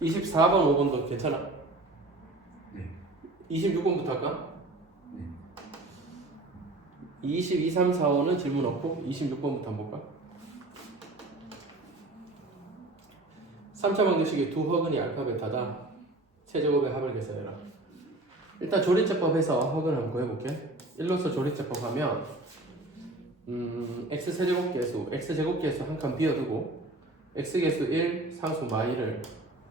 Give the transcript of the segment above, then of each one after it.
24번, 5번도 괜찮아? 네. 26번부터 할까? 네. 22, 3, 4, 5는 질문 없고 26번부터 한번 볼까? 3차 방정식의 두 허근이 알파 베타다. 세제곱의 합을 계산해라. 일단 조리제법에서 허근 한번 구해볼게. 1로서 조리제법 하면 x 세제곱계수, x 제곱계수 한 칸 비워두고 x계수 1, 상수 마이를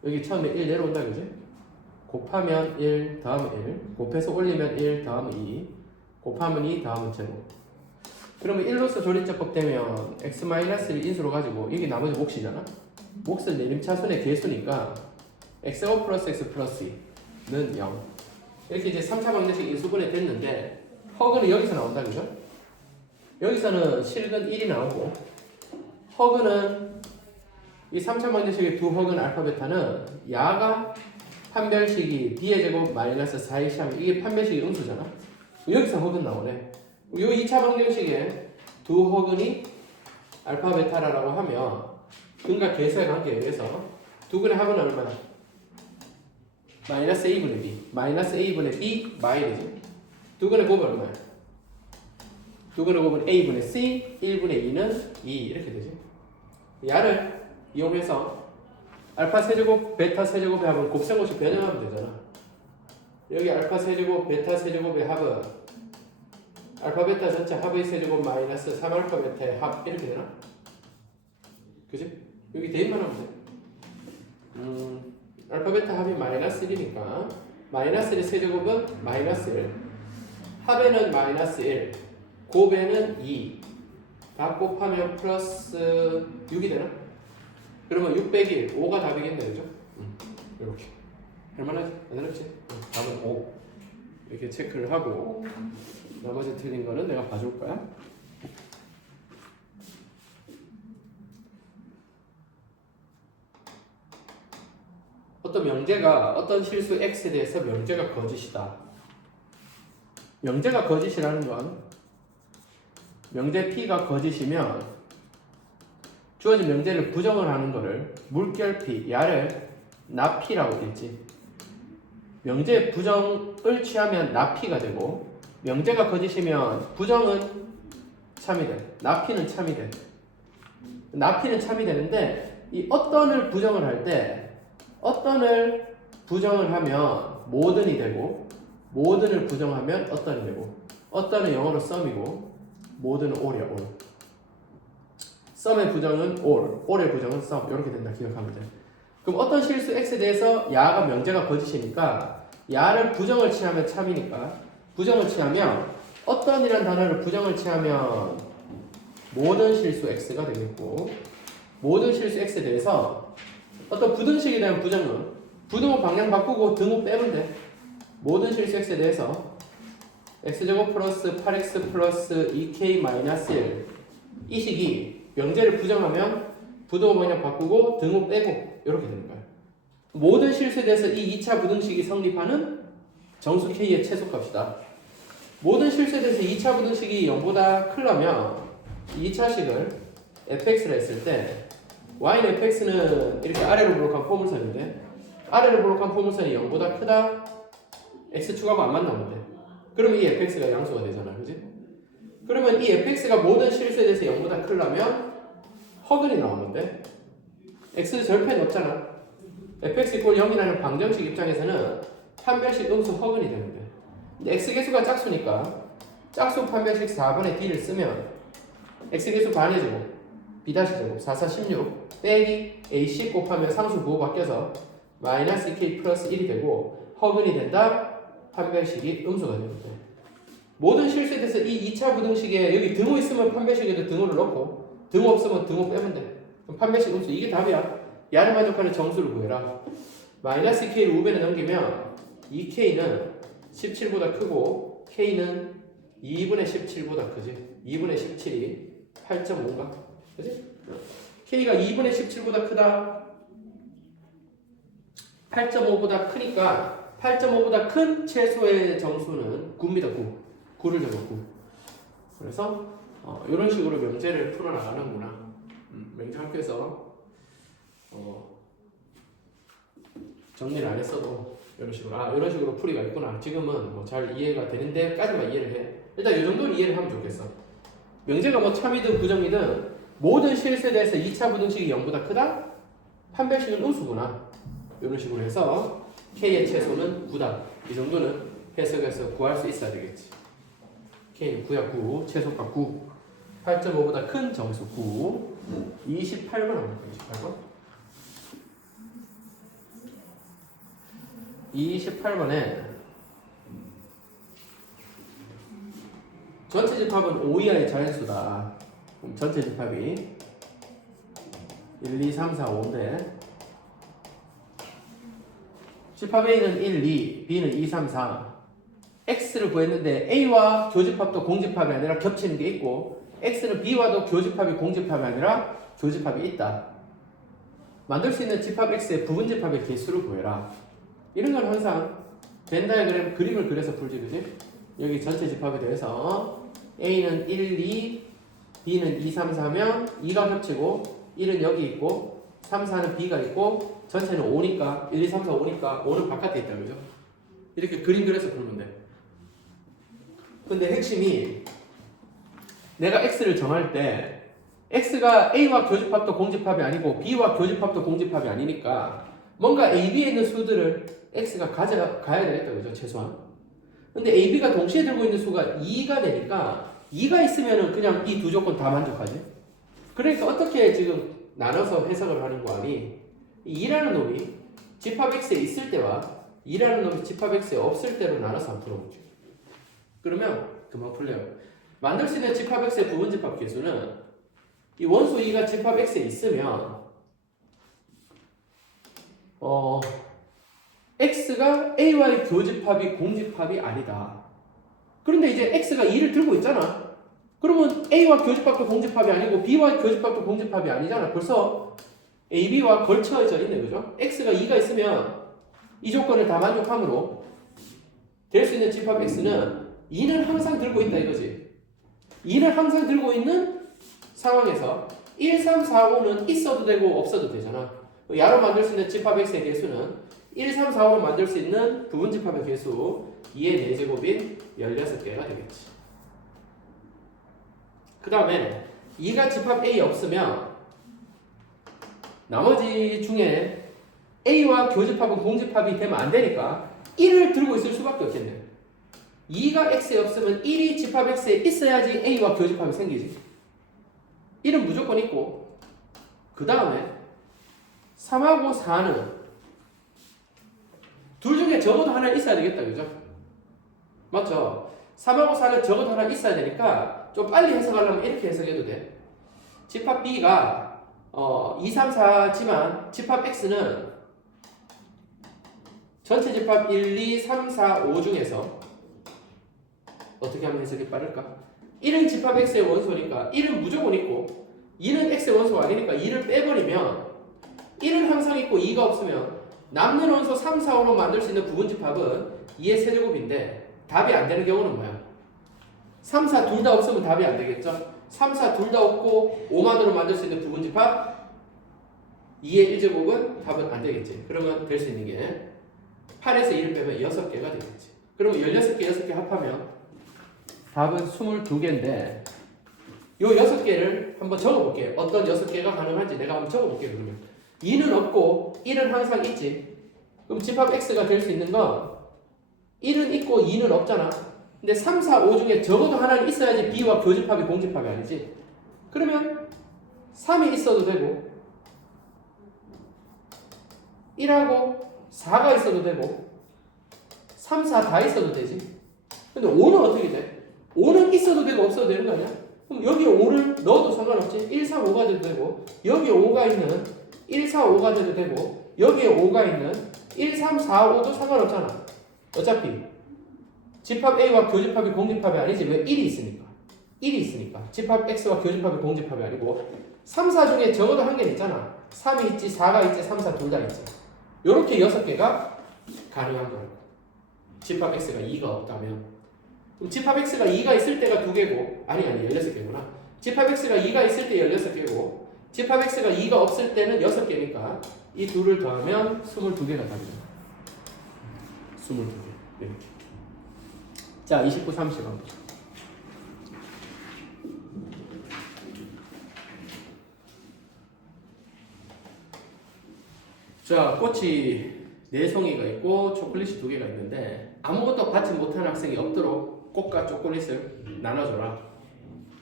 여기 처음에 1 내려온다 그지? 곱하면 1 다음 1 곱해서 올리면 1 다음 2 곱하면 2 다음은 제곱. 그러면 1로서 조리제법 되면 x-를 인수로 가지고 여기 나머지 몫이잖아. 몫은 내림차순의 계수니까 x5 플러스 x 플러스 2는 0. 이렇게 이제 3차 방정식 인수분해 됐는데 허근은 여기서 나온다 그죠? 여기서는 실근 1이 나오고 허근은 이 3차 방정식의 두 허근 알파 베타는 야가 판별식이 b의 제곱 마이너스 4의 시하면 이게 판별식이 음수잖아. 여기서 허근 나오네. 이 2차 방정식에 두 허근이 알파 베타라고 하면 근과 계수의 관계에 의해서 두 근의 합은 얼마나? 마이너스 a분의 b 마이너스 a분의 b 마이너스 두 근의 곱은 얼마야? 두 근의 곱은 a분의 c 1분의 2는 2 이렇게 되지. 야를 이용해서 알파 세제곱 베타 세제곱의 합은 곱셈없이 변형하면 되잖아. 여기 알파 세제곱 베타 세제곱의 합은 알파 베타 전체 합의 세제곱 마이너스 3알파 베타의 합 이렇게 되나? 그지? 여기 대입만 하면 돼. 알파 베타 합이 마이너스 1이니까 마이너스 1 세제곱은 마이너스 1 합에는 마이너스 1 곱에는 2 다 곱하면 플러스 6이 되나? 그러면 6 빼기 1 5가 답이겠네 그죠? 이렇게 할만하지? 안 어렵지? 답은 5 이렇게 체크를 하고 나머지 틀린 거는 내가 봐줄 거야. 어떤 명제가 어떤 실수 x에 대해서 명제가 거짓이다. 명제가 거짓이라는 건 명제 p가 거짓이면 주어진 명제를 부정을 하는 거를 물결 p, 야를 나 p라고 읽지. 명제 부정을 취하면 나 p가 되고 명제가 거짓이면 부정은 참이 돼. 나 p는 참이 돼. 나 p는 참이 되는데 이 어떤을 부정을 할 때 어떤을 부정을 하면 모든이 되고 모든을 부정하면 어떤이 되고 어떤은 영어로 썸이고 모든은 all이야 all. 썸의 부정은 all, all의 부정은 some 이렇게 된다 기억하면 돼. 그럼 어떤 실수 x에 대해서 야가 명제가 거짓이니까 야를 부정을 취하면 참이니까 부정을 취하면 어떤이란 단어를 부정을 취하면 모든 실수 x가 되겠고 모든 실수 x에 대해서 어떤 부등식에 대한 부정은 부등호 방향 바꾸고 등호 빼면 돼. 모든 실수 x에 대해서 x제곱 플러스 8x 플러스 2k 마이너스 1 이 식이 명제를 부정하면 부등호 방향 바꾸고 등호 빼고 이렇게 되는 거야. 모든 실수에 대해서 이 2차 부등식이 성립하는 정수 k의 최소값이다. 모든 실수에 대해서 2차 부등식이 0보다 크려면 2차식을 fx라 했을 때 y는 fx는 이렇게 아래로 볼록한 포물선인데 아래로 볼록한 포물선이 0보다 크다 x축하고 안 만나면 돼. 그러면 이 fx가 양수가 되잖아 그지? 그러면 이 fx가 모든 실수에 대해서 0보다 크려면 허근이 나오는데 x 절편이 없잖아. fx 이퀄 0이라는 방정식 입장에서는 판별식 음수 허근이 되는데 근데 x계수가 짝수니까 짝수 판별식 4분의 d를 쓰면 x계수 반의 제곱 b-제곱 4, 4, 16 빼기 ac 곱하면 상수 부호 바뀌어서 마이너스 2k 플러스 1이 되고 허근이 된다. 판별식이 음수가 되는데 모든 실수에 대해서 이 2차 부등식에 여기 등호 있으면 판별식에도 등호를 넣고 등호 없으면 등호 빼면 돼. 그럼 판별식 음수 이게 답이야. 야를 만족하는 정수를 구해라. 마이너스 2k를 우변에 넘기면 2k는 17보다 크고 k는 2분의 17보다 크지. 2분의 17이 8.5인가? 그지? k가 2분의 17보다 크다. 8.5보다 크니까 8.5보다 큰 최소의 정수는 9입니다. 9. 9를 적어 9. 그래서 이런 식으로 명제를 풀어나가는구나. 명제 학교에서 정리를 안 했어도 이런 식으로 이런 식으로 풀이가 있구나. 지금은 뭐 잘 이해가 되는데까지만 이해를 해. 일단 이 정도는 이해를 하면 좋겠어. 명제가 뭐 참이든 부정이든 모든 실수에 대해서 2차 부등식이 0보다 크다? 판별식은 음수구나. 이런 식으로 해서 K의 최소는 9다. 이 정도는 해석해서 구할 수 있어야 되겠지. K는 9야 9. 최소값 9. 8.5보다 큰 정수 9. 28번 합니다. 28번에 전체 집합은 5 이하의 자연수다. 그럼 전체 집합이 1, 2, 3, 4, 5인데 집합 A는 1, 2, B는 2, 3, 4 X를 구했는데 A와 교집합도 공집합이 아니라 겹치는 게 있고 X는 B와도 교집합이 공집합이 아니라 교집합이 있다. 만들 수 있는 집합 X의 부분집합의 개수를 구해라. 이런 건 항상 벤 다이어그램 그림을 그려서 풀지, 그지? 여기 전체 집합에 대해서 A는 1, 2, B는 2, 3, 4면 2가 겹치고 1은 여기 있고 3, 4는 B가 있고 전체는 5니까 1, 2, 3, 4, 5니까 5는 바깥에 있다, 그죠? 이렇게 그림 그려서 풀면 돼. 근데 핵심이 내가 X를 정할 때 X가 A와 교집합도 공집합이 아니고 B와 교집합도 공집합이 아니니까 뭔가 A, B에 있는 수들을 X가 가야 되겠다, 그죠? 최소한. 근데 A, B가 동시에 들고 있는 수가 2가 되니까 2가 있으면은 그냥 이 두 조건 다 만족하지. 그러니까 어떻게 지금 나눠서 해석을 하는 거 아니? 2라는 놈이 집합 X에 있을 때와 2라는 놈이 집합 X에 없을 때로 나눠서 한번 풀어볼게요. 그러면 금방 풀려요. 만들 수 있는 집합 X의 부분집합 개수는 이 원소 2가 집합 X에 있으면 X가 A와의 교집합이 공집합이 아니다. 그런데 이제 X가 2를 들고 있잖아. 그러면 A와 교집합도 공집합이 아니고 B와 교집합도 공집합이 아니잖아. 벌써 A, B와 걸쳐져 있네, 그죠? X가 2가 있으면 이 조건을 다 만족함으로 될 수 있는 집합 X는 2는 항상 들고 있다 이거지. 2를 항상 들고 있는 상황에서 1, 3, 4, 5는 있어도 되고 없어도 되잖아. 야로 만들 수 있는 집합 X의 개수는 1, 3, 4, 5로 만들 수 있는 부분집합의 개수 2의 4제곱인 16개가 되겠지. 그 다음에 2가 집합 A 없으면 나머지 중에 A와 교집합은 공집합이 되면 안 되니까 1을 들고 있을 수밖에 없겠네. 2가 X에 없으면 1이 집합 X에 있어야지 A와 교집합이 생기지. 1은 무조건 있고 그 다음에 3하고 4는 둘 중에 적어도 하나 있어야 되겠다, 그죠? 맞죠? 3하고 4는 적어도 하나 있어야 되니까 좀 빨리 해석하려면 이렇게 해석해도 돼. 집합 B가 2, 3, 4지만 집합 X는 전체 집합 1, 2, 3, 4, 5 중에서 어떻게 하면 해석이 빠를까? 1은 집합 X의 원소니까 1은 무조건 있고 2는 X의 원소가 아니니까 2를 빼버리면 1은 항상 있고 2가 없으면 남는 원소 3, 4, 5로 만들 수 있는 부분집합은 2의 세제곱인데 답이 안 되는 경우는 뭐야? 3, 4 둘 다 없으면 답이 안 되겠죠? 3, 4 둘 다 없고 5만으로 만들 수 있는 부분집합 2의 1제곱은 답은 안 되겠지. 그러면 될 수 있는 게 8에서 2를 빼면 6개가 되겠지. 그러면 16개, 6개 합하면 답은 22개인데 요 6개를 한번 적어볼게요. 어떤 6개가 가능한지 내가 한번 적어볼게요. 그러면 2는 없고 1은 항상 있지. 그럼 집합 X가 될 수 있는 건 1은 있고 2는 없잖아. 근데 3, 4, 5 중에 적어도 하나는 있어야지 B와 교집합이 공집합이 아니지. 그러면 3이 있어도 되고 1하고 4가 있어도 되고 3, 4 다 있어도 되지. 근데 5는 어떻게 돼? 5는 있어도 되고 없어도 되는 거 아니야? 그럼 여기에 5를 넣어도 상관없지. 1, 3, 5가 돼도 되고 여기에 5가 있는 1, 4, 5가 돼도 되고 여기에 5가 있는 1, 3, 4, 5도 상관없잖아. 어차피 집합 A와 교집합이 공집합이 아니지. 왜? 1이 있으니까. 1이 있으니까. 집합 X와 교집합이 공집합이 아니고 3, 4 중에 적어도 한 개는 있잖아. 3이 있지, 4가 있지, 3, 4 둘 다 있지. 요렇게 6개가 가능한 거예요. 집합 X가 2가 없다면. 그럼 집합 X가 2가 있을 때가 2개고 아니 16개구나. 집합 X가 2가 있을 때 16개고 집합 x가 2가 없을 때는 6개니까 이 둘을 더하면 22개가 답이죠. 22개. 이렇게. 자, 29, 30 한번 보자. 자, 꽃이 4송이가 있고 초콜릿이 2개가 있는데 아무것도 받지 못한 학생이 없도록 꽃과 초콜릿을 나눠줘라.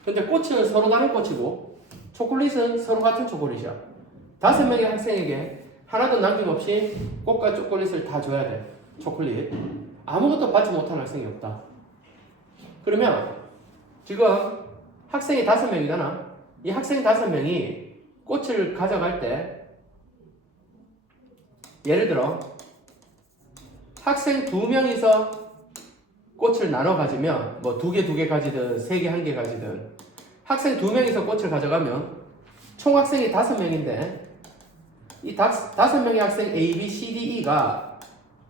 근데 꽃은 서로 다른 꽃이고 초콜릿은 서로 같은 초콜릿이야. 5명의 학생에게 하나도 남김없이 꽃과 초콜릿을 다 줘야 돼. 초콜릿. 아무것도 받지 못한 학생이 없다. 그러면 지금 학생이 5명이잖아. 이 학생 5명이 꽃을 가져갈 때 예를 들어 학생 2명이서 꽃을 나눠 가지면 뭐 2개 가지든 3개 1개 가지든 학생 2명이서 꽃을 가져가면 총 학생이 5명인데 이 5명의 학생 A, B, C, D, E가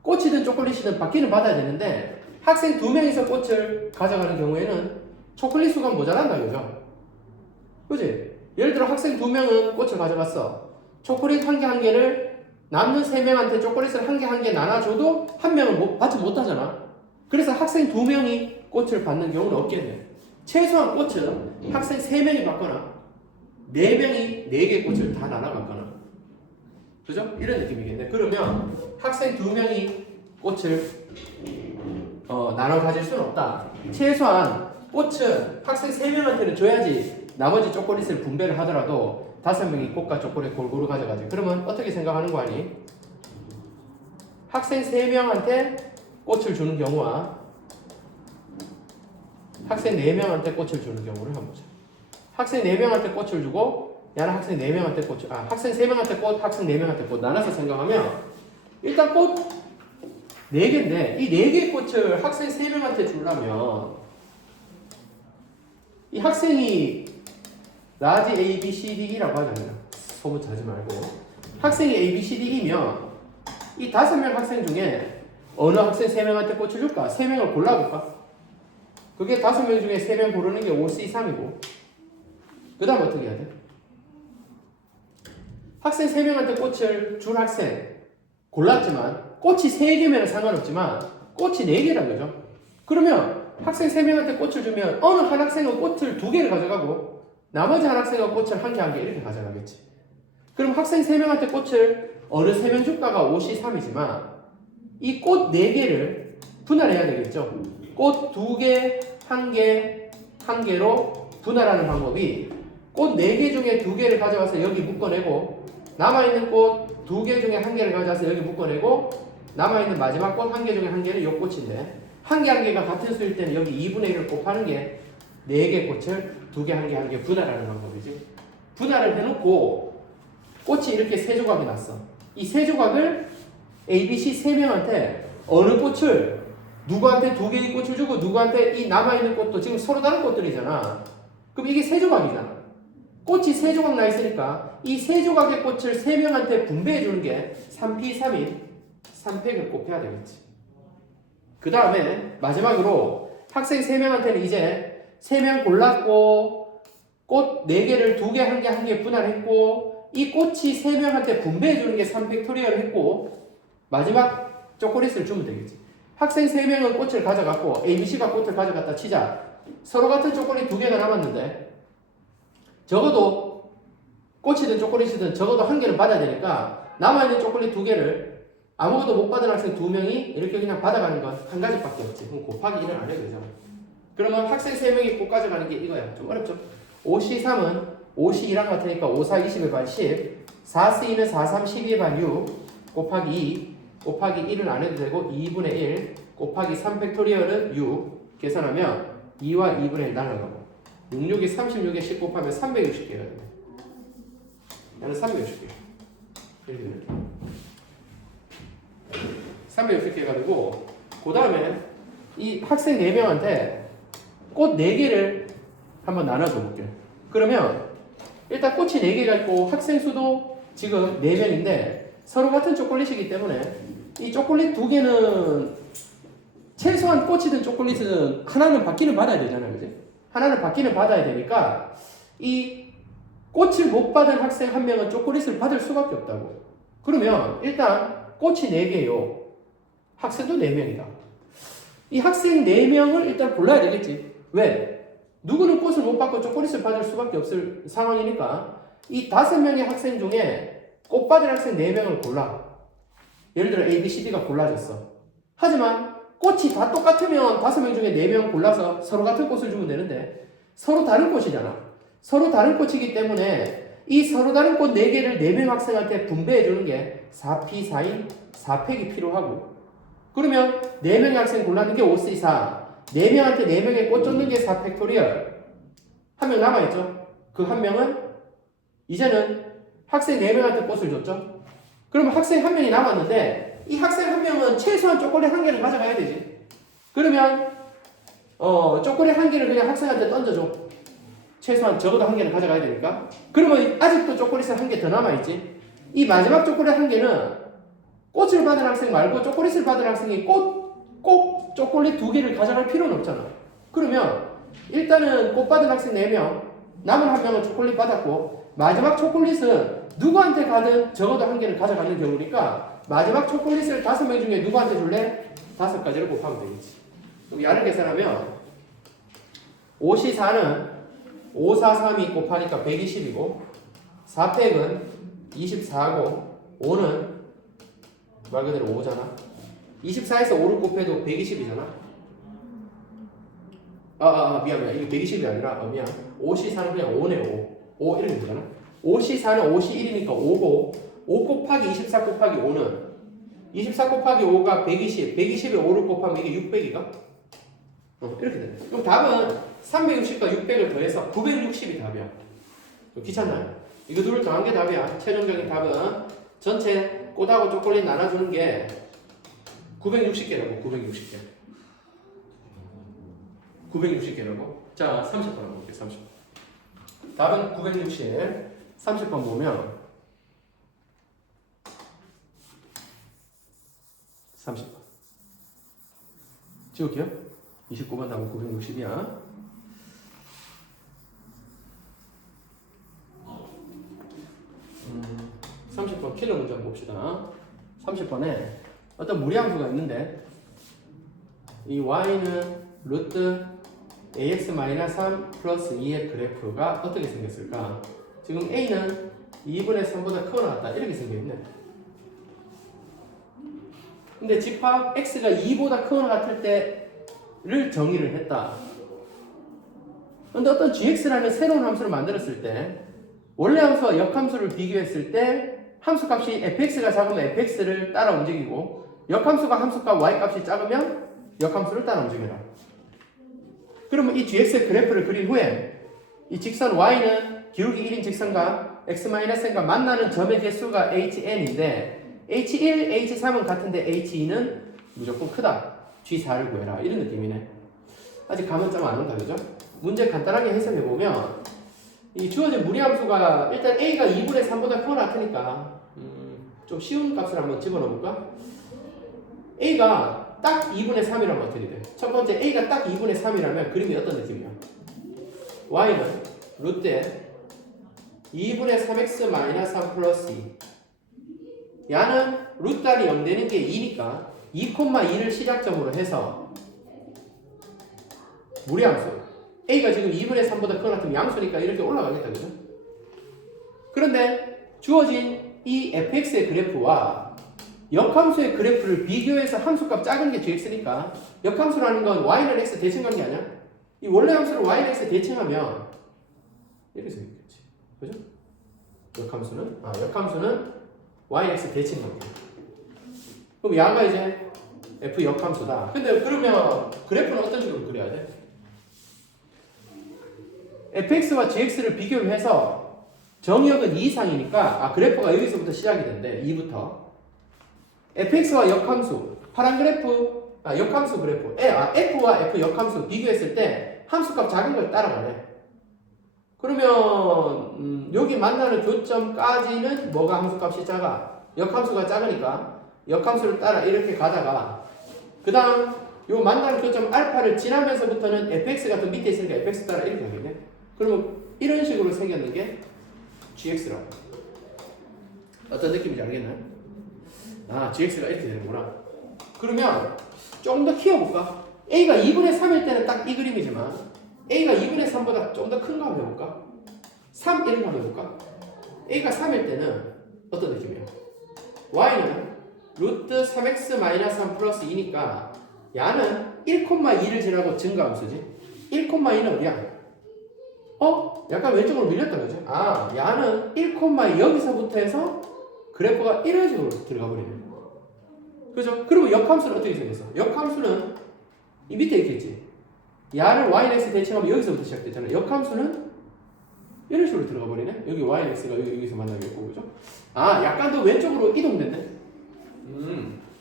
꽃이든 초콜릿이든 받기는 받아야 되는데 학생 2명이서 꽃을 가져가는 경우에는 초콜릿 수가 모자란다 이거죠. 그치? 예를 들어 학생 2명은 꽃을 가져갔어. 초콜릿 1개 1개를 남는 3명한테 초콜릿을 1개 1개 나눠줘도 1명은 받지 못하잖아. 그래서 학생 2명이 꽃을 받는 경우는 없게 돼. 최소한 꽃은 학생 3명이 받거나 4명이 4개 꽃을 다 나눠갔거나 그죠? 이런 느낌이겠네. 그러면 학생 2명이 꽃을 나눠 가질 수는 없다. 최소한 꽃은 학생 3명한테는 줘야지 나머지 초콜릿을 분배를 하더라도 5명이 꽃과 초콜릿 골고루 가져가지. 그러면 어떻게 생각하는 거 아니? 학생 3명한테 꽃을 주는 경우와 학생 4명한테 꽃을 주는 경우를 한번 보자. 학생 4명한테 꽃을 주고 야는 학생 4명한테 꽃을 학생 3명한테 꽃, 학생 4명한테 꽃 나눠서 생각하면 일단 꽃 4개인데 이 4개의 꽃을 학생 3명한테 주려면 이 학생이 라지 A, B, C, D, E라고 하잖아요. 소문 자지 말고 학생이 A, B, C, D, E면 이 5명 학생 중에 어느 학생 3명한테 꽃을 줄까? 3명을 골라볼까? 그게 5명 중에 3명 고르는 게 5C3이고 그 다음 어떻게 해야 돼? 학생 3명한테 꽃을 준 학생 골랐지만 꽃이 3개면 상관없지만 꽃이 4개란 거죠. 그러면 학생 3명한테 꽃을 주면 어느 한 학생은 꽃을 2개를 가져가고 나머지 한 학생은 꽃을 1개 1개 이렇게 가져가겠지. 그럼 학생 3명한테 꽃을 어느 3명 줬다가 5C3이지만 이 꽃 4개를 분할해야 되겠죠. 꽃 2개, 1개, 1개로 분할하는 방법이 꽃 4개 중에 2개를 가져와서 여기 묶어내고 남아있는 꽃 2개 중에 1개를 가져와서 여기 묶어내고 남아있는 마지막 꽃 1개 중에 1개는 요 꽃인데 1개 1개가 같은 수일 때는 여기 2분의 1을 곱하는 게 4개 꽃을 2개 1개 분할하는 방법이지. 분할을 해놓고 꽃이 이렇게 3조각이 났어. 이 3조각을 A, B, C 3명한테 어느 꽃을 누구한테 2개의 꽃을 주고 누구한테 이 남아있는 꽃도 지금 서로 다른 꽃들이잖아. 그럼 이게 3조각이잖아. 꽃이 3조각 나 있으니까 이 3조각의 꽃을 3명한테 분배해 주는 게 3P3인 3팩을 꼭 해야 되겠지. 그 다음에 마지막으로 학생 3명한테는 이제 3명 골랐고 꽃 4개를 2개, 1개, 1개 분할했고 이 꽃이 3명한테 분배해 주는 게 3팩토리얼을 했고 마지막 초콜릿을 주면 되겠지. 학생 3명은 꽃을 가져갔고 ABC가 꽃을 가져갔다 치자. 서로 같은 초콜릿 2개가 남았는데 적어도 꽃이든 초콜릿이든 적어도 1개는 받아야 되니까 남아있는 초콜릿 2개를 아무것도 못 받은 학생 2명이 이렇게 그냥 받아가는 건 한 가지밖에 없지. 그럼 곱하기 1을 안 해도 되잖아. 그러면 학생 3명이 꽃 가져가는 게 이거야. 좀 어렵죠? 5C3은 5C2랑 같으니까 5, 4, 20의 반 10 4C2는 4, 3, 12의 반 6 곱하기 2 곱하기 1은 안 해도 되고 2분의 1 곱하기 3팩토리얼은 6 계산하면 2와 2분의 1 날아가고 6, 6이 36에 10 곱하면 360개가 되네. 나는 360개. 이렇게 360개가 되고 그 다음에 이 학생 4명한테 꽃 4개를 한번 나눠줘 볼게요. 그러면 일단 꽃이 4개가 있고 학생 수도 지금 4명인데 서로 같은 초콜릿이기 때문에 이 초콜릿 2개는 최소한 꽃이든 초콜릿은 하나는 받기는 받아야 되잖아요. 그지? 하나는 받기는 받아야 되니까 이 꽃을 못 받은 학생 한 명은 초콜릿을 받을 수밖에 없다고. 그러면 일단 꽃이 4개요. 학생도 4명이다. 이 학생 4명을 일단 골라야 되겠지. 왜? 누구는 꽃을 못 받고 초콜릿을 받을 수밖에 없을 상황이니까 이 5명의 학생 중에 꽃 받을 학생 4명을 골라. 예를 들어 A, B, C, D가 골라졌어. 하지만 꽃이 다 똑같으면 5명 중에 4명 골라서 서로 같은 꽃을 주면 되는데 서로 다른 꽃이잖아. 서로 다른 꽃이기 때문에 이 서로 다른 꽃 4개를 4명 학생한테 분배해 주는 게 4P, 4인, 4팩이 필요하고 그러면 4명의 학생 골라는 게 5C4 4명한테 4명의 꽃 줬는 게 4팩토리얼 한 명 남아있죠? 그 한 명은 이제는 학생 4명한테 꽃을 줬죠? 그러면 학생 한 명이 남았는데 이 학생 한 명은 최소한 초콜릿 1개를 가져가야 되지. 그러면 초콜릿 1개를 그냥 학생한테 던져줘. 최소한 적어도 1개는 가져가야 되니까. 그러면 아직도 초콜릿은 1개 더 남아있지. 이 마지막 초콜릿 1개는 꽃을 받은 학생 말고 초콜릿을 받은 학생이 꼭 초콜릿 2개를 가져갈 필요는 없잖아. 그러면 일단은 꽃 받은 학생 4명, 남은 1명은 초콜릿 받았고 마지막 초콜릿은 누구한테 가든 적어도 1개를 가져가는 경우니까 마지막 초콜릿을 5명 중에 누구한테 줄래? 5가지를 곱하면 되겠지. 그럼 야를 계산하면 5C4는 5, 4, 3이 곱하니까 120이고 4팩은 24고 5는 말 그대로 5잖아. 24에서 5를 곱해도 120이잖아. 미안. 이게 120이 아니라, 미안. 5C4는 그냥 5네요. 5 이렇게 되잖아. 5C4는 5C1이니까 5고, 5 곱하기 24 곱하기 5는 24 곱하기 5가 120, 120에 5를 곱하면 이게 600이가? 이렇게 되네. 그럼 답은 360과 600을 더해서 960이 답이야. 귀찮나요? 이거 둘을 더한 게 답이야. 최종적인 답은 전체 꽃하고 초콜릿 나눠주는 게 960개라고, 960개. 960개라고? 자, 30번 한번 볼게요, 30번. 답은 960. 30번 보면 30번. 지울게요. 29번 답은 960이야. 30번 킬러 문제 한번 봅시다. 30번에 어떤 무리함수가 있는데 이 y는 루트 ax-3 플러스 2의 그래프가 어떻게 생겼을까? 지금 a는 2분의 3보다 크거나 같다 이렇게 생겼네. 근데 집합 x가 2보다 크거나 같을 때를 정의를 했다. 근데 어떤 gx라는 새로운 함수를 만들었을 때 원래 함수와 역함수를 비교했을 때 함수값이 fx가 작으면 fx를 따라 움직이고 역함수가 함수값 y값이 작으면 역함수를 따라 움직여라. 그러면 이 gx의 그래프를 그린 후에 이 직선 y는 기울기 1인 직선과 x-n과 만나는 점의 개수가 hn인데 h1, h3은 같은데 h2는 무조건 크다. g4를 구해라. 이런 느낌이네. 아직 감은 좀 안 온다, 그죠? 문제 간단하게 해석해보면 이 주어진 무리함수가 일단 a가 2분의 3보다 크거나 같으니까 좀 쉬운 값을 한번 집어넣어볼까? a가 딱 2분의 3이라면 어떻게 돼? 첫 번째 a가 딱 2분의 3이라면 그림이 어떤 느낌이야? y는 루트에 2분의 3x-3 플러스 2 야는 루트알이 0 되는 게 2니까 2,2를 시작점으로 해서 무리함수 a가 지금 2분의 3보다 크거나 같으면 양수니까 이렇게 올라가겠다, 그죠? 그런데 주어진 이 fx의 그래프와 역함수의 그래프를 비교해서 함수값 작은 게 gx니까 역함수라는 건 y는 x 대칭한 게 아니야? 이 원래 함수를 y는 x 대칭하면 이렇게 생겼겠지, 그죠? 역함수는 y는 x 대칭한 게. 그럼 야가 이제 f 역함수다. 근데 그러면 그래프는 어떤 식으로 그려야 돼? fx와 gx를 비교를 해서 정역은 2 이상이니까 그래프가 여기서부터 시작이 된대. 2부터 fx와 역함수 파란 그래프 역함수 그래프 f와 f 역함수 비교했을 때 함수값 작은 걸 따라가네. 그러면 여기 만나는 교점까지는 뭐가 함수값이 작아? 역함수가 작으니까 역함수를 따라 이렇게 가다가 그 다음 요 만나는 교점 알파를 지나면서부터는 fx가 더 밑에 있으니까 fx 따라 이렇게 가겠네. 그러면 이런 식으로 생겼는 게 gx라고. 어떤 느낌인지 알겠나요? 아, gx가 이렇게 되는구나. 그러면 좀 더 키워볼까? a가 2분의 3일 때는 딱 이 그림이지만 a가 2분의 3보다 좀 더 큰 거 한번 해볼까? 3 이런 거 한번 해볼까? a가 3일 때는 어떤 느낌이에요? y는 루트 3x-3 플러스 2니까 야는 1,2를 지나고 증가함수지. 1,2는 어디야? 약간 왼쪽으로 밀렸다 그죠? 아, 야는 1,2 여기서부터 해서 그래프가 이런 식으로 들어가 버리네. 그죠? 그러면 역함수는 어떻게 생겼어? 역함수는 이 밑에 있겠지. 야를 yx 대칭하면 여기서부터 시작됐잖아. 역함수는 이런 식으로 들어가 버리네. 여기 yx가 여기서 만나겠고, 그죠? 아, 약간 더 왼쪽으로 이동됐네.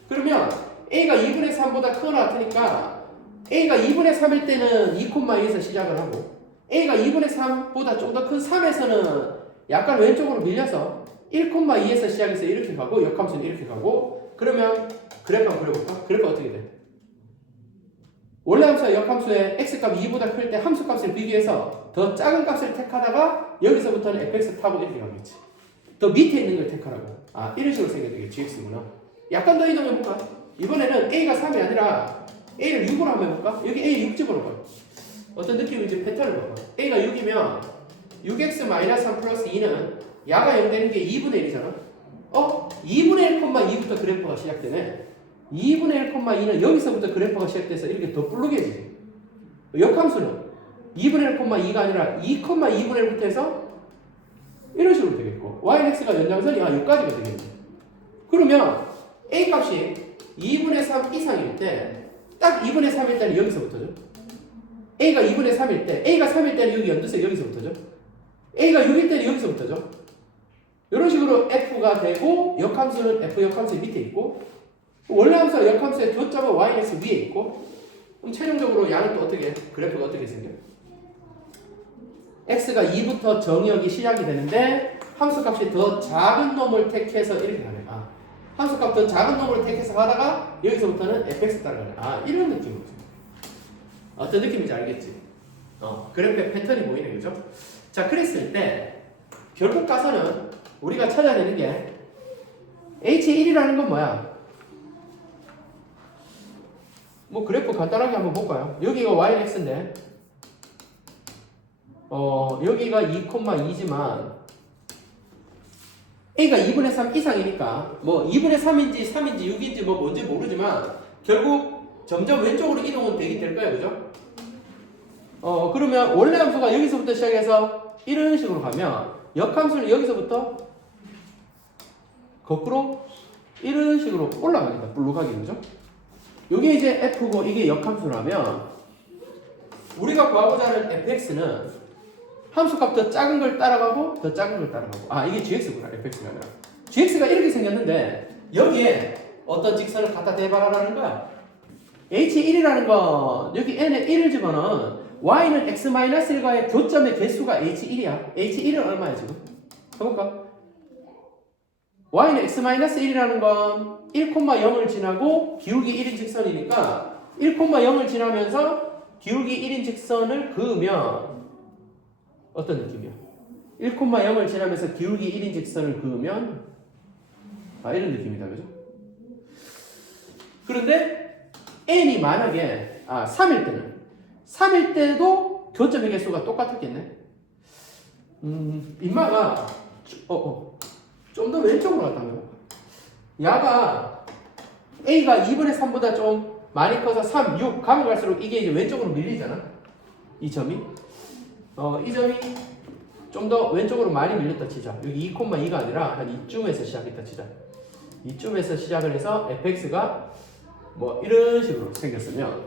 그러면 a가 2분의 3보다 크거나 같으니까 a가 2분의 3일 때는 2,2에서 시작을 하고 a가 2분의 3보다 좀 더 큰 3에서는 약간 왼쪽으로 밀려서 1,2에서 시작해서 이렇게 가고 역함수는 이렇게 가고 그러면 그래프 한번 그려볼까? 그래프가 어떻게 돼? 원래 함수와 역함수의 x값이 2보다 클 때 함수값을 비교해서 더 작은 값을 택하다가 여기서부터는 fx 타고 이렇게 가겠지. 더 밑에 있는 걸 택하라고. 아, 이런 식으로 생겨야 되게 gx구나. 약간 더 이동해볼까? 이번에는 a가 3이 아니라 a를 6으로 한번 해볼까? 여기 a 6 집어넣어봐. 어떤 느낌인지 패턴을 봐봐. a가 6이면 6x-3 플러스 2는 야가 0 되는 게 2분의 1이잖아. 2분의 1,2부터 그래프가 시작되네. 2분의 1,2는 여기서부터 그래프가 시작돼서 이렇게 더 불룩해지지. 역함수는 2분의 1,2가 아니라 2,2분의 1부터 해서 이런 식으로 되겠고 yx가 연장선이 여기까지가 되겠네. 그러면 a 값이 2분의 3 이상일 때 딱 2분의 3일 때는 여기서부터죠. a가 2분의 3일 때 a가 3일 때는 여기 연두색 여기서부터죠. a가 6일 때는 여기서부터죠. 이런 식으로 f가 되고 역함수는 f 역함수의 밑에 있고 원래 함수와 역함수의 교점은 yx 위에 있고 그럼 최종적으로 야는 또 어떻게 그래프가 어떻게 생겨? x가 2부터 정의역이 시작이 되는데 함수값이 더 작은 놈을 택해서 이렇게 가네. 함수값 더 작은 놈을 택해서 가다가 여기서부터는 fx 따라가네. 이런 느낌으로. 어떤 느낌인지 알겠지? 그래프의 패턴이 보이네, 그죠? 자, 그랬을 때 결국 가서는 우리가 찾아내는 게 h1이라는 건 뭐야? 뭐 그래프 간단하게 한번 볼까요? 여기가 yx인데 여기가 2,2지만 a가 2분의 3 이상이니까 뭐 2분의 3인지 3인지 6인지 뭐 뭔지 모르지만 결국 점점 왼쪽으로 이동은 되긴 될 거야, 그죠? 그러면 원래 함수가 여기서부터 시작해서 이런 식으로 가면 역함수는 여기서부터 거꾸로 이런 식으로 올라가겠다. 불룩하게, 그죠? 이게 이제 f고 이게 역함수라면 우리가 구하고자 하는 fx는 함수값 더 작은 걸 따라가고 더 작은 걸 따라가고 이게 gx구나. fx가 아니라 gx가 이렇게 생겼는데 여기에 어떤 직선을 갖다 대봐라라는 거야. h1이라는 건 여기 n에 1을 집어넣은 y는 x-1과의 교점의 개수가 h1이야. h1은 얼마야 지금? 해볼까? y는 x-1이라는 건 1,0을 지나고 기울기 1인 직선이니까 1,0을 지나면서 기울기 1인 직선을 그으면 어떤 느낌이야? 1,0을 지나면서 기울기 1인 직선을 그으면 이런 느낌이다, 그죠? 그런데 n이 만약에 3일 때도 교점의 개수가 똑같았겠네. 인마가 좀 더 왼쪽으로 갔다 하면 야가 a가 2분의 3보다 좀 많이 커서 3, 6 가면 갈수록 이게 이제 왼쪽으로 밀리잖아. 이 점이 이 점이 좀 더 왼쪽으로 많이 밀렸다 치자. 여기 2,2가 아니라 한 이쯤에서 시작했다 치자. 이쯤에서 시작을 해서 fx가 뭐 이런 식으로 생겼으면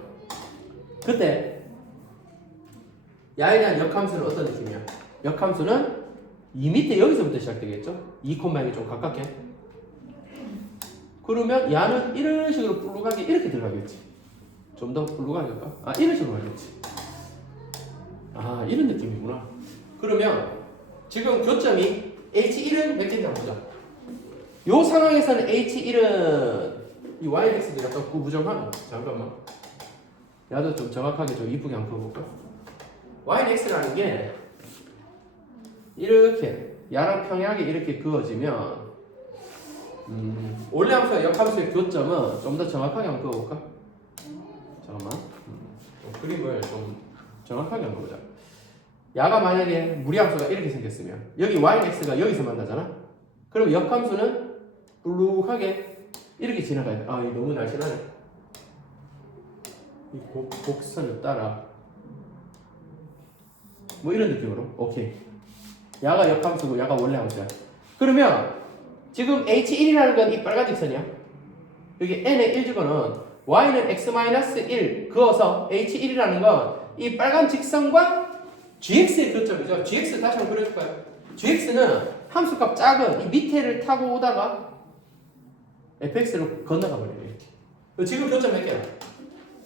그때 야에 대한 역함수는 어떤 느낌이야? 역함수는 이 밑에 여기서부터 시작되겠죠? 2,0에 좀 가깝게. 그러면 야는 이런 식으로 불룩하게 이렇게 들어가겠지. 좀 더 불룩하게 할까? 이런 식으로 가겠지. 이런 느낌이구나. 그러면 지금 교점이 H1은 몇 개인지 한번 보자. 요 상황에서는 H1은 이 YX도 약간 구부정하네. 잠깐만. 야도 좀 정확하게 좀 이쁘게 한번 풀어볼까? YX라는 게 이렇게 야랑 평행하게 이렇게 그어지면 원래 함수와 역함수의 교점은 좀 더 정확하게 한번 그어볼까? 잠깐만. 그림을 좀 정확하게 한번 보자. 야가 만약에 무리함수가 이렇게 생겼으면 여기 yx가 여기서 만나잖아. 그럼 역함수는 불룩하게 이렇게 지나가야 돼. 아, 이거 너무 날씬하네. 이 곡선을 따라 뭐 이런 느낌으로. 오케이. 야가 역함수고 야가 원래 함수야. 그러면 지금 h1이라는 건 이 빨간 직선이야. 여기 n의 1주거는 y는 x-1 그어서 h1이라는 건 이 빨간 직선과 gx의 교점이죠. gx 다시 한번 그려줄까요? gx는 함수값 작은 이 밑에를 타고 오다가 fx로 건너가 버려요. 지금 교점 몇 개야?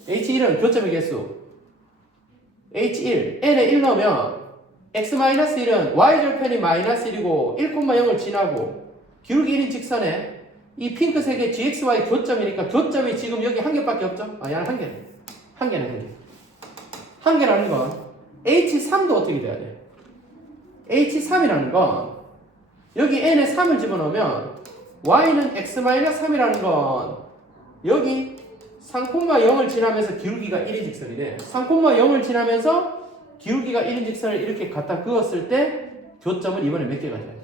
h1은 교점의 개수 h1, n에 1 넣으면 x-1은 y절편이 -1이고 1,0을 지나고 기울기 1인 직선에 이 핑크색의 gxy 교점이니까 교점이 지금 여기 한 개밖에 없죠? 아, 얘는 한 개네. 한 개네, 한 개. 한 개라는 건 h3도 어떻게 돼야 돼? h3이라는 건 여기 n에 3을 집어넣으면 y는 x-3이라는 건 여기 3,0을 지나면서 기울기가 1인 직선이래. 3,0을 지나면서 기울기가 1인 직선을 이렇게 갖다 그었을 때 교점은 이번에 몇 개가 돼야 돼?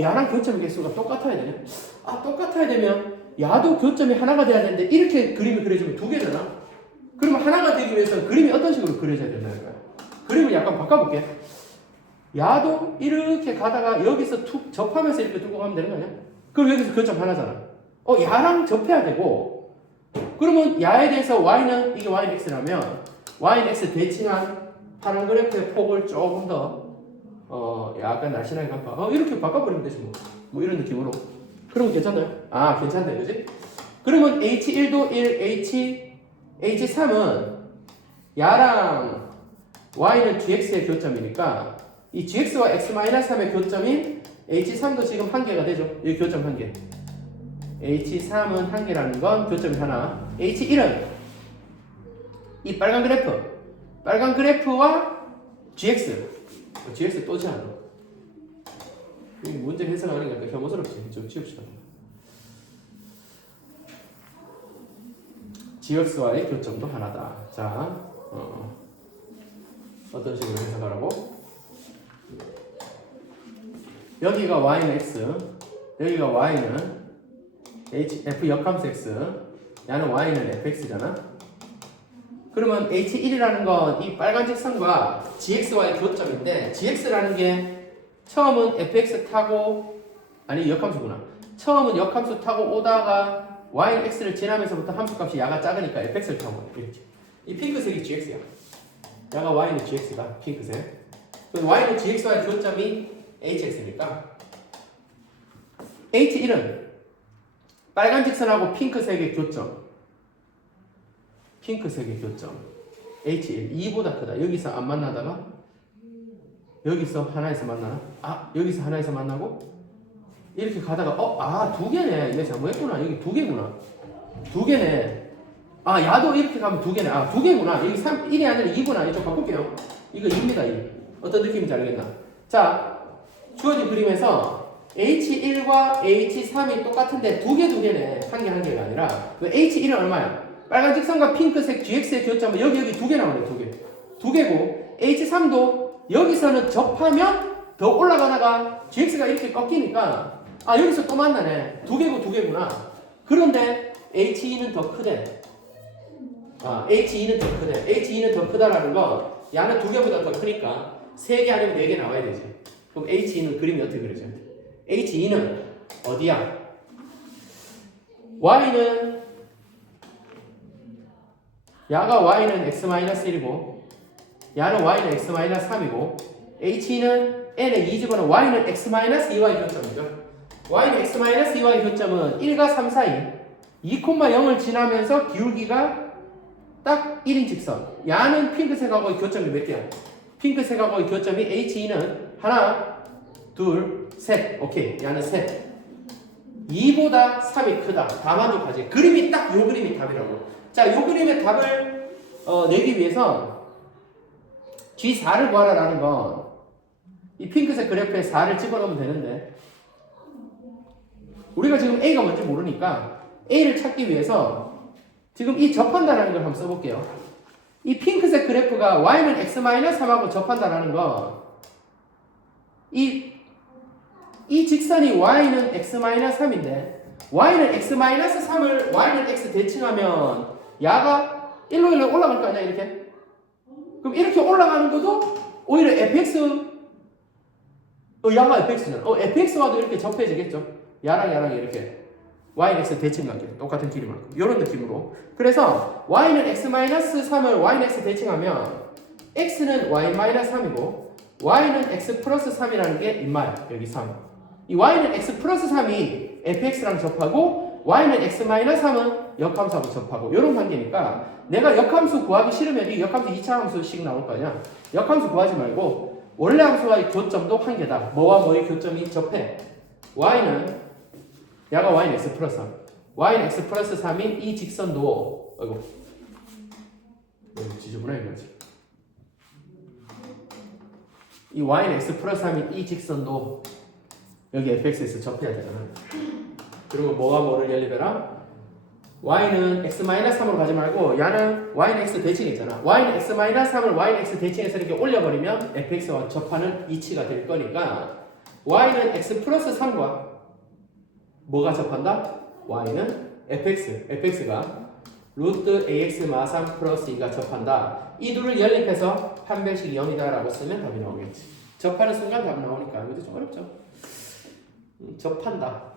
야랑 교점의 개수가 똑같아야 되냐? 아, 똑같아야 되면 야도 교점이 하나가 돼야 되는데 이렇게 그림이 그려지면 두 개잖아? 그러면 하나가 되기 위해서는 그림이 어떤 식으로 그려져야 된다는 거야? 그림을 약간 바꿔볼게. 야도 이렇게 가다가 여기서 툭 접하면서 이렇게 두고 가면 되는 거 아니야? 그럼 여기서 교점 하나잖아. 야랑 접해야 되고 그러면 야에 대해서 y는 이게 y는 x라면 y는 x 대칭한 파란 그래프의 폭을 조금 더 약간 날씬하게 갚아. 이렇게 바꿔버리면 되지 뭐 이런 느낌으로. 그러면 괜찮나요? 아, 괜찮네, 그지? 그러면 h1도 1, h3은 야랑 y는 gx의 교점이니까 이 gx와 x-3의 교점인 h3도 지금 한 개가 되죠. 여기 교점 한 개. h3은 한 개라는 건 교점이 하나. h1은 이 빨간 그래프와 gx 또지 않아. 이 문제 해석하는 게 혐오스럽지. 좀 치웁시다. gx와의 교점도 하나다. 자, 어떤 식으로 해석하라고? 여기가 y는 x, 여기가 y는 f 역함수 x, 야는 y는 fx잖아. 그러면 h1이라는 건 이 빨간 직선과 gx와의 교점인데 gx라는 게 처음은 fx 타고 아니 역함수구나. 처음은 역함수 타고 오다가 y는 x를 지나면서부터 함수값이 야가 작으니까 fx를 타고 이렇게. 이 핑크색이 gx야. 야가 y는 gx가 핑크색. 그럼 y는 gx와의 교점이 hx니까 h1은 빨간 직선하고 핑크색의 교점. 핑크색의 교점. H1. 2보다 크다. 여기서 안 만나다가 여기서 하나에서 만나나? 아, 여기서 하나에서 만나고 이렇게 가다가 두 개네. 이게 잘못했구나. 여기 두 개구나. 두 개네. 아, 야도 이렇게 가면 두 개네. 아, 두 개구나. 여기 1이 아니라 2구나. 이쪽 바꿀게요. 이거 2입니다. 2. 어떤 느낌인지 알겠나? 자, 주어진 그림에서 H1과 H3이 똑같은데 두 개네. 한 개가 아니라. H1은 얼마야? 빨간 직선과 핑크색 GX의 교점은 여기 두 개 나오네. 두 개고 H3도 여기서는 접하면 더 올라가다가 GX가 이렇게 꺾이니까 여기서 또 만나네. 두 개구나. 그런데 H2는 더 크대. H2는 더 크대. H2는 더 크다라는 건 야는 두 개보다 더 크니까 세 개 아니면 네 개 나와야 되지. 그럼 H2는 그림이 어떻게 그려져야 돼? H2는 어디야? Y는 야가 y는 x-1이고 야는 y는 x-3이고 h2는 n의 2주거는 y는 x-2y 교점이죠. y는 x-2y 교점은 1과 3 사이 2,0을 지나면서 기울기가 딱 1인 직선. 야는 핑크색하고의 교점이 몇 개야? 핑크색하고의 교점이 h2는 하나, 둘, 셋. 오케이. 야는 셋. 2보다 3이 크다. 다 만족하지. 그림이 딱 요 그림이 답이라고. 자, 요 그림의 답을 내기 위해서 G4를 구하라는 건 이 핑크색 그래프에 4를 집어넣으면 되는데 우리가 지금 A가 뭔지 모르니까 A를 찾기 위해서 지금 이 접한다라는 걸 한번 써볼게요. 이 핑크색 그래프가 y는 x-3하고 접한다라는 거 이 직선이 y는 x-3인데 y는 x-3을 y는 x 대칭하면 야가 일로 올라갈 거 아니야 이렇게? 그럼 이렇게 올라가는 것도 오히려 fx 야가 fx잖아. fx와도 이렇게 접해지겠죠. 야랑 이렇게 y는 x 대칭관계 똑같은 길이만큼 이런 느낌으로. 그래서 y는 x-3을 y는 x 대칭하면 x는 y-3이고 y는 x 플러스 3이라는 게 임마야. 여기 3. 이 y는 x 플러스 3이 fx랑 접하고 y는 x-3은 역함수하고 접하고 이런 관계니까 내가 역함수 구하기 싫으면 이 역함수 2차 함수씩 나올 거 아니야. 역함수 구하지 말고 원래 함수와의 교점도 한 개다. 뭐와 뭐의 교점이 접해. y는 야가 y는 x 플러스 3 y는 x 플러스 3인 이 직선도 아이고 지저분해 이거지. 이 y는 x 플러스 3인 이 직선도 여기 fx에서 접해야 되잖아. 그리고 뭐가 뭐를 연립해라? y는 x-3으로 가지 말고 야는 y는 x 대칭이잖아. y는 x-3을 y는 x 대칭해서 이렇게 올려버리면 fx와 접하는 이치가 될 거니까 y는 x 플러스 3과 뭐가 접한다? y는 fx가 루트 ax 마3 플러스 2가 접한다. 이 둘을 연립해서 판별식 0이다 라고 쓰면 답이 나오겠지. 접하는 순간 답이 나오니까 이것도 좀 어렵죠. 접한다.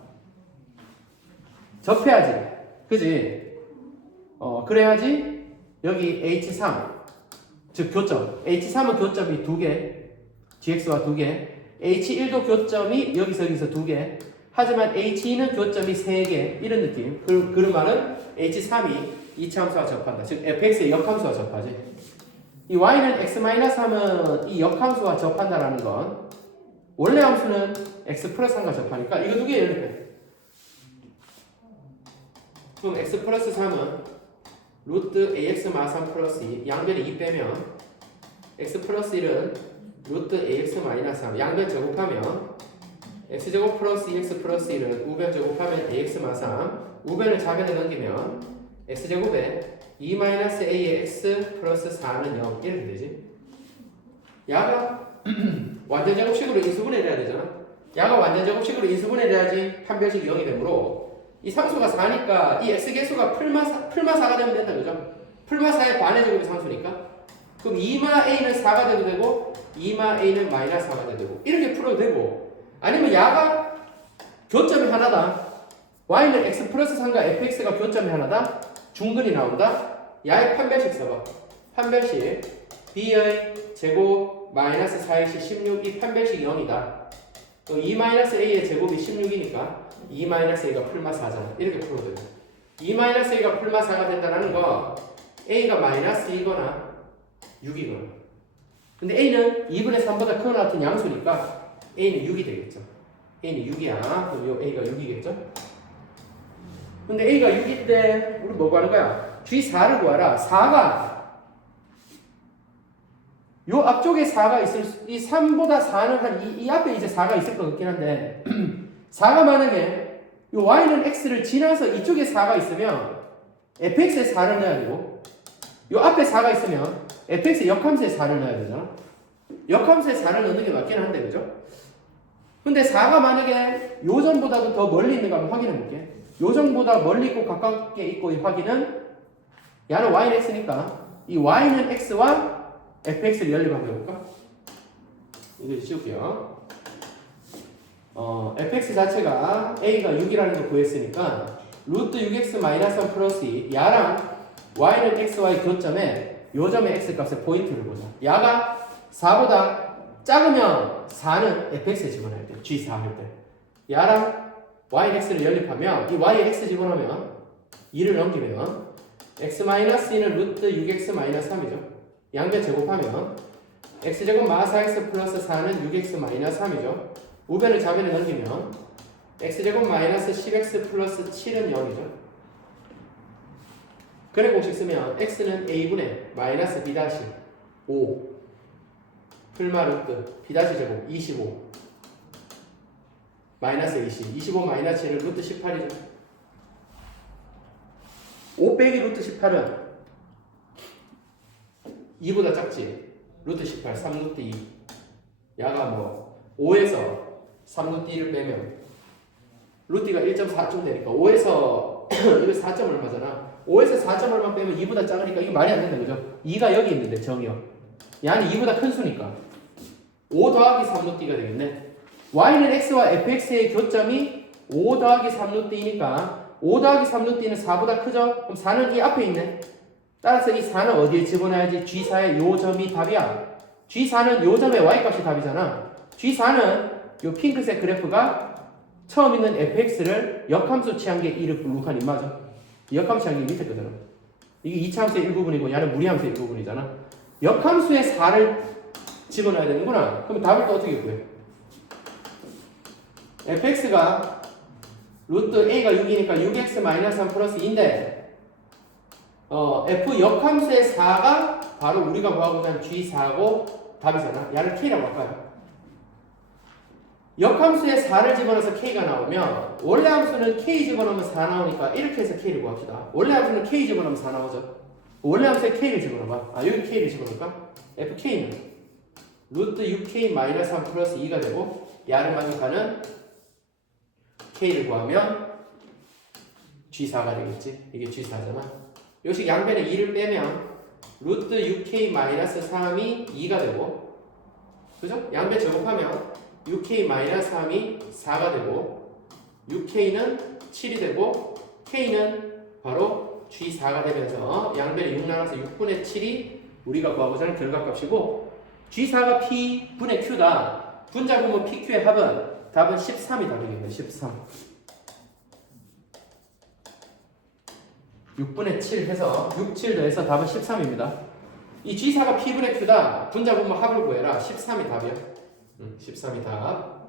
접해야지. 그지? 그래야지 여기 H3 즉 교점 H3은 교점이 2개 GX와 2개 H1도 교점이 여기서 2개 하지만 H2는 교점이 3개 이런 느낌. 그런 말은 H3이 이차함수와 접한다. 즉 fx의 역함수와 접하지. 이 y는 x-3은 이 역함수와 접한다라는 건 원래 함수는 x 플러스 3과 접하니까 이거 두 개 연립해. 그럼 x 플러스 3은 루트 ax 마3 플러스 2 양변에 2 빼면 x 플러스 1은 루트 ax 마이너스 3 양변 제곱하면 x제곱 플러스 2x 플러스 1은 우변 제곱하면 ax 마3 우변을 좌변에 넘기면 x제곱에 2 마이너스 a의 x 플러스 4는 0 이렇게 되지. 야가 완전 제곱식으로 인수분해를 해야 되잖아. 야가 완전 제곱식으로 인수분해를 해야지 판별식이 0이 되므로 이 상수가 4니까 이 x개수가 풀마 4가 되면 된다. 그죠? 풀마 4의 반의 제곱이 상수니까 그럼 2마 a는 4가 돼도 되고 2마 a는 마이너스 4가 돼도 되고 이렇게 풀어도 되고 아니면 야가 교점이 하나다. y는 x 플러스 3과 fx가 교점이 하나다. 중근이 나온다. 야의 판별식 써봐. 판별식 b의 제곱 마이너스 4의 16 이 판별식 0이다. 2 마이너스 a의 제곱이 16이니까 2 마이너스 a가 풀마 4잖아. 이렇게 풀어도 돼. 2 마이너스 a가 풀마 4가 된다는 거 a가 마이너스 2거나 6이거나. 근데 a는 2분의 3보다 크거나 같은 양수니까 a는 6이 되겠죠. a는 6이야. 그럼 요 a가 6이겠죠. 근데 a가 6인데 우리 뭐 구하는 거야? G4를 구하라. 4가 요 앞쪽에 4가 있을 이 3보다 4는 한 이 앞에 이제 4가 있을 것 같긴 한데 4가 만약에 요 y는 x를 지나서 이쪽에 4가 있으면 fx에 4를 넣어야 되고 요 앞에 4가 있으면 fx의 역함수에 4를 넣어야 되잖아. 역함수에 4를 넣는 게 맞긴 한데 그죠? 근데 4가 만약에 요점보다도 더 멀리 있는가 한번 확인해 볼게. 요점보다 멀리 있고 가깝게 있고 이 확인은 야는 y는 x니까 이 y는 x와 fx를 연립 한번 해볼까? 이거 씌울게요. fx 자체가 a가 6이라는 걸 구했으니까 루트 6x-1 플러스 2 야랑 y는 x와의 교점에 요점의 x 값의 포인트를 보자. 야가 4보다 작으면 4는 fx에 집어넣어야 돼. G4 할 때. 야랑 y는 x를 연립하면 이 y에 x 집어넣으면 2를 넘기면 x-2는 루트 6x-3이죠. 양변 제곱하면 x제곱 마 4x 플러스 4는 6x-3이죠. 우변을 좌변에 넘기면 x제곱 마이너스 10x 플러스 7은 0이죠. 그래 공식 쓰면 x는 a분의 마이너스 b 다시 5 풀마 루트 P-제곱 25 마이너스 20 25 마이너스 1은 루트 18이죠. 5 빼기 루트 18은 2보다 작지. 루트 18 3루트 2 야가 뭐 5에서 3루트 2를 빼면 루트가 1.4쯤 되니까 5에서 이거 4점 얼마잖아. 5에서 4점 얼마 빼면 2보다 작으니까 이거 말이 안 된다 그죠? 2가 여기 있는데 정이요. 야는 2보다 큰 수니까 5 더하기 3루트가 되겠네. y는 x와 fx의 교점이 5 더하기 3루트이니까 5 더하기 3루트는 4보다 크죠? 그럼 4는 이 앞에 있네. 따라서 이 4는 어디에 집어넣어야지? G4의 요 점이 답이야. G4는 요 점의 y값이 답이잖아. G4는 요 핑크색 그래프가 처음 있는 fx를 역함수 취한 게 이를 블록한 인마죠. 역함수 취한 게 밑에 거잖아. 이게 2차 함수의 일부분이고 얘는 무리함수의 일부분이잖아. 역함수의 4를 집어넣어야 되는구나. 그럼 답을 또 어떻게 구해? fx가 루트 a가 6이니까 6x-3 플러스 2인데 f 역함수의 4가 바로 우리가 구하고자 하는 G4고 답이잖아. 얘를 K라고 할까요? 역함수에 4를 집어넣어서 K가 나오면 원래 함수는 K 집어넣으면 4 나오니까 이렇게 해서 K를 구합시다. 원래 함수는 K 집어넣으면 4 나오죠. 원래 함수에 K를 집어넣어봐. 여기 K를 집어넣을까? FK는 루트 6K-3 플러스 2가 되고 야를 만족하는 K를 구하면 G4가 되겠지. 이게 G4잖아. 역시 양변에 2를 빼면 루트 6K-3이 2가 되고 그죠? 양변 제곱하면 6K-3이 4가 되고 6K는 7이 되고 K는 바로 G4가 되면서 양변에 6 나눠서 6분의 7이 우리가 구하고자 하는 결과값이고 G4가 P분의 Q다. 분자분모 PQ의 합은 답은 13이 답이겠네. 13 6분의 7 해서 6, 7 더해서 답은 13입니다. 이 G4가 P분의 Q다. 분자분모 합을 구해라. 13이 답이야. 13이 답.